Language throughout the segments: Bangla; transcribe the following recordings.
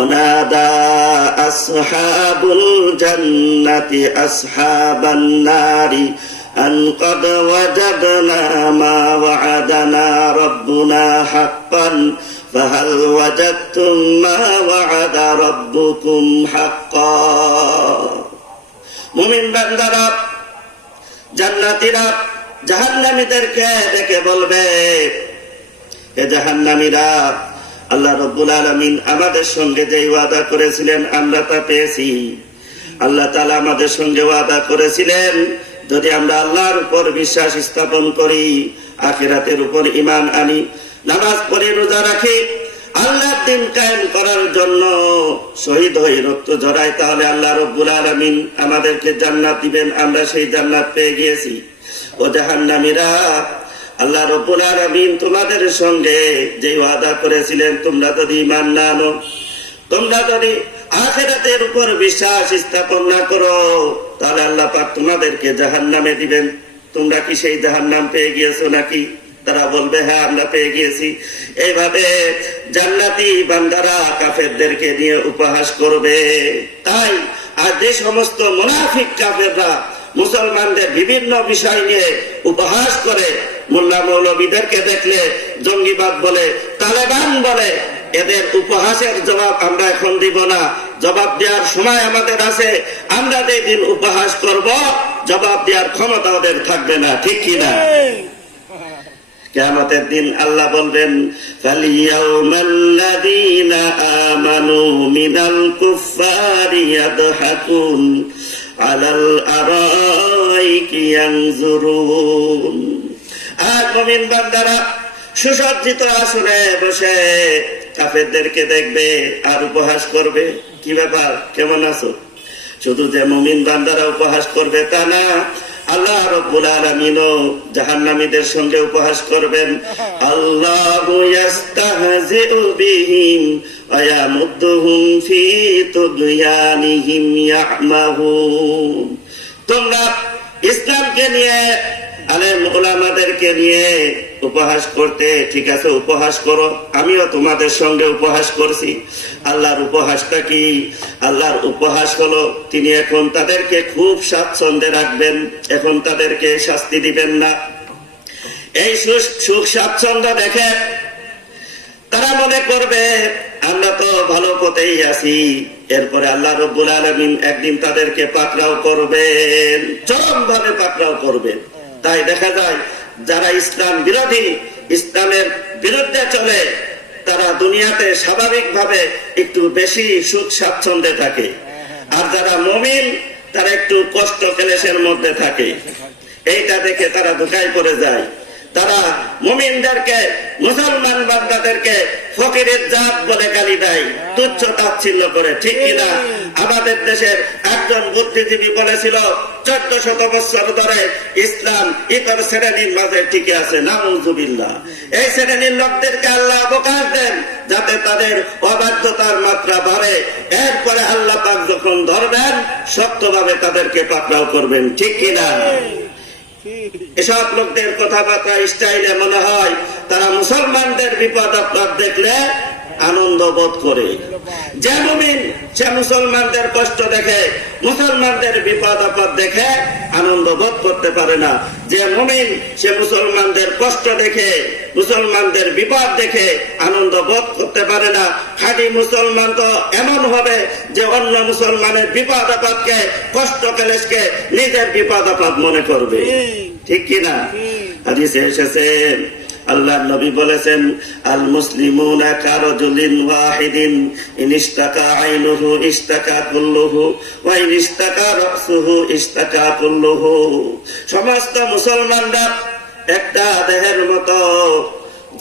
ونادى أصحاب الجنة أصحاب النار أن قد وجدنا ما وعدنا ربنا حقا فهل وجدتم ما وعد ربكم حقا মুমিন বান্দারা জান্নাতীরা জাহান্নামীদেরকে ডেকে বলবে, হে জাহান্নামীরা, আল্লাহ রাব্বুল আলামিন আমাদের সঙ্গে যে ওয়াদা করেছিলেন আমরা তা পেয়েছি। আল্লাহ তাআলা আমাদের সঙ্গে ওয়াদা করেছিলেন যদি আমরা আল্লাহর উপর বিশ্বাস স্থাপন করি, আখিরাতের উপর ঈমান আনি, নামাজ পড়ি, রোজা রাখি, আল্লাহর দ্বীন কায়েম করার জন্য শহীদ হয়ে রক্ত ঝরাই, তাহলে আল্লাহ রাব্বুল আলামিন আমাদেরকে জান্নাত দিবেন। আমরা সেই জান্নাত পেয়ে গিয়েছি। ও জাহান্নামীরা, আল্লাহ রাব্বুল আলামিন তোমাদের সঙ্গে যে ওয়াদা করেছিলেন তোমরা যদি ঈমান না আনো, তোমরা যদি আখিরাতের উপর বিশ্বাস স্থাপন না করো, তাহলে আল্লাহ পাক তোমাদেরকে জাহান্নামে দিবেন। তোমরা কি সেই জাহান্নাম পেয়ে গিয়েছো নাকি? তারা বলবে, হ্যাঁ আমরা পেয়ে গিয়েছি। এইভাবে জান্নাতি বান্দারা কাফেরদেরকে নিয়ে উপহাস করবে। তাই আর যে সমস্ত মুনাফিক কাফেররা মুসলমানদের বিভিন্ন বিষয় নিয়ে উপহাস করে, মোল্লা মৌলবীদেরকে দেখলে জঙ্গিবাদ বলে, তালেবান বলে, এদের উপহাসের জবাব আমরা এখন দিব না। জবাব দেওয়ার সময় আমাদের আছে। আমরা যেদিন উপহাস করব, জবাব দেওয়ার ক্ষমতা ওদের থাকবে না, ঠিক কিনা? কিয়ামতের দিন আল্লাহ বলবেন, ফালিয়াউমাল্লাযীনা আমানু মিনাল কুফফারি ইয়াদহাকুন আলাল আরাইকি ইয়ানজুরুন। আর মুমিন বান্দারা সুসজ্জিত আসনে বসে কাফেরদেরকে দেখবে আর উপহাস করবে। কি ব্যাপার, কেমন আছো? শুধু যে মুমিন বান্দারা উপহাস করবে তা না, আল্লাহ রাব্বুল আলামিনও জাহান্নামীদের সঙ্গে উপহাস করবেন। আল্লাহু ইস্তাহজিউ বিহিম ওয়া ইয়ামুদ্দুহুম ফি তুগয়ানিহিম ইয়ামাহুন। তোমরা ইসলামকে নিয়ে, আলেম ওলামাদেরকে নিয়ে উপহাস করতে, ঠিক আছে উপহাস করো, আমিও তোমাদের সঙ্গে উপহাস করছি। আল্লাহর উপহাসটা কি? আল্লাহর উপহাস হলো তিনি এখন তাদেরকে খুব স্বাচ্ছন্দ্যে রাখবেন, এখন তাদেরকে শাস্তি দিবেন না। এই সুখ স্বাচ্ছন্দ্য দেখে তারা মনে করবে আমরা তো ভালো পথেই আছি। এরপরে আল্লাহ রাব্বুল আলামিন একদিন তাদেরকে পাকড়াও করবেন, চরমভাবে পাকড়াও করবেন। তাই দেখা যায় যারা ইসলাম বিরোধী, ইসলামের বিরুদ্ধে চলে, তারা দুনিয়াতে স্বাভাবিকভাবে একটু বেশি সুখ স্বাচ্ছন্দ্যে থাকে। আর যারা মুমিন তারা একটু কষ্ট ক্লেশের মধ্যে থাকে। এইটা দেখে তারা ধোঁকায় পড়ে যায়। তারা মুমিনদেরকে, মুসলমান বান্দাদেরকে ফকিরের জাত বলে গালি দেয়, তুচ্ছ তাচ্ছিল্য করে, ঠিক কিনা? আমাদের দেশের একজন বুদ্ধিজীবী বলেছিল 1400 বছর ধরে ইসলাম ইতর শ্রেণীর মাঝে টিকে আছে। নাউযুবিল্লাহ। এই শ্রেণীর লোকদেরকে আল্লাহ অবকাশ দেন যাতে তাদের অবাধ্যতার মাত্রা বাড়ে। এরপরে আল্লাহ পাক যখন ধরবেন শক্তভাবে তাদেরকে পাকড়াও করবেন, ঠিক কিনা? এসব লোকদের কথাবার্তা স্টাইলে মনে হয় তারা মুসলমানদের বিপদ আপদ দেখলে আনন্দ বোধ করে। যে মুমিন সে মুসলমানদের কষ্ট দেখে, মুসলমানদের বিপদ আপদ দেখে আনন্দ বোধ করতে পারে না। যে মুমিন সে মুসলমানদের কষ্ট দেখে, মুসলমানদের বিপদ দেখে আনন্দ বোধ করতে পারে না। খাঁটি মুসলমান তো এমন হবে যে অন্য মুসলমানের বিপদ আপদকে, কষ্ট ক্লেশকে নিজের বিপদ আপদ মনে করবে, ঠিক কিনা? হাদিসে এসেছে আল্লাহর নবী বলেছেন, আল মুসলিমুনা কারাজুলিন ওয়াহিদিন ইন ইশতাকা আইনুহু ইশতাকা কুল্লুহু ওয়া ইন ইশতাকা রাসুহু ইশতাকা কুল্লুহু। সমস্ত মুসলমানরা একটা দেহের মতো।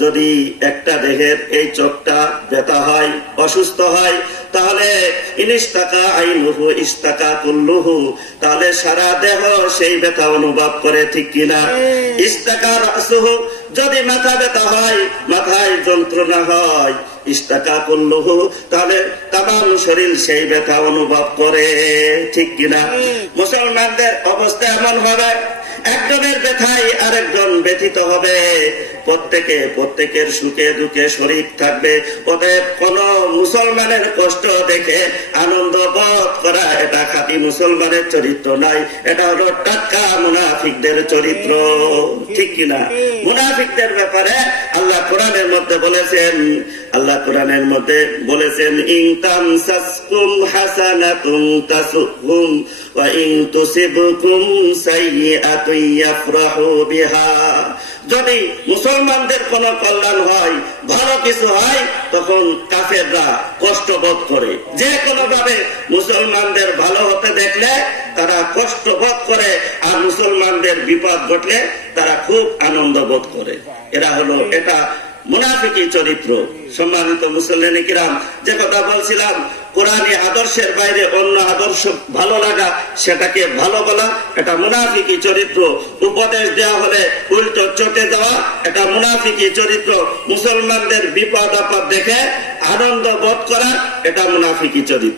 যদি একটা দেহের এই চোখটা ব্যথা হয়, অসুস্থ হয়, তাহলে ইনিস্তাকা আইনুহু ইস্তাকা কুল্লুহু, তাহলে সারা দেহ সেই ব্যথা অনুভব করে, ঠিক কিনা? ইস্তাকা রাসুহু, যদি মাথা ব্যথা হয়, মাথায় যন্ত্রণা হয়, ইস্তাকা কুল্লুহু, তাহলে তামাম শরীর সেই ব্যথা অনুভব করে, ঠিক কিনা? মুসলমানদের অবস্থা এমন হবে একজনের ব্যথায় আরেকজন ব্যথিত হবে, প্রত্যেকের সুখে দুঃখে শরীক থাকবে। অতএব কোন মুসলমানের কষ্ট দেখে আনন্দ বোধ করা এটা খাঁটি মুসলমানের চরিত্র নাই, এটা হলো টাটকা মুনাফিকদের চরিত্র। ঠিক কিনা? মুনাফিকদের ব্যাপারে আল্লাহ কোরআনের মধ্যে বলেছেন ইন তামসাসকুম হাসানাতুন তাসুহুম ওয়া ইন তুসিবকুম সাইয়্যাতুন ইয়াফরাহু বিহা। যদি মুসলমানদের কোন কল্যাণ হয়, ভালো কিছু হয়, তখন কাফেররা কষ্ট বোধ করে। যে কোনো ভাবে মুসলমানদের ভালো হতে দেখলে তারা কষ্ট বোধ করে, আর মুসলমানদের বিপদ ঘটলে তারা খুব আনন্দ বোধ করে। এটা মুনাফিকি চরিত্র। সম্মানিত মুসল্লিনে কিরাম, যে কথা বলছিলাম, কোরআনী আদর্শের বাইরে অন্য আদর্শ ভালো লাগা, সেটাকে ভালো বলা, এটা মুনাফিকি চরিত্র। উপদেশ দেওয়া হলে উল্টো চটে দেওয়া, এটা মুনাফিকি চরিত্র। মুসলমানদের বিপদ আপদ দেখে আনন্দ বোধ করা, এটা মুনাফিকি চরিত্র।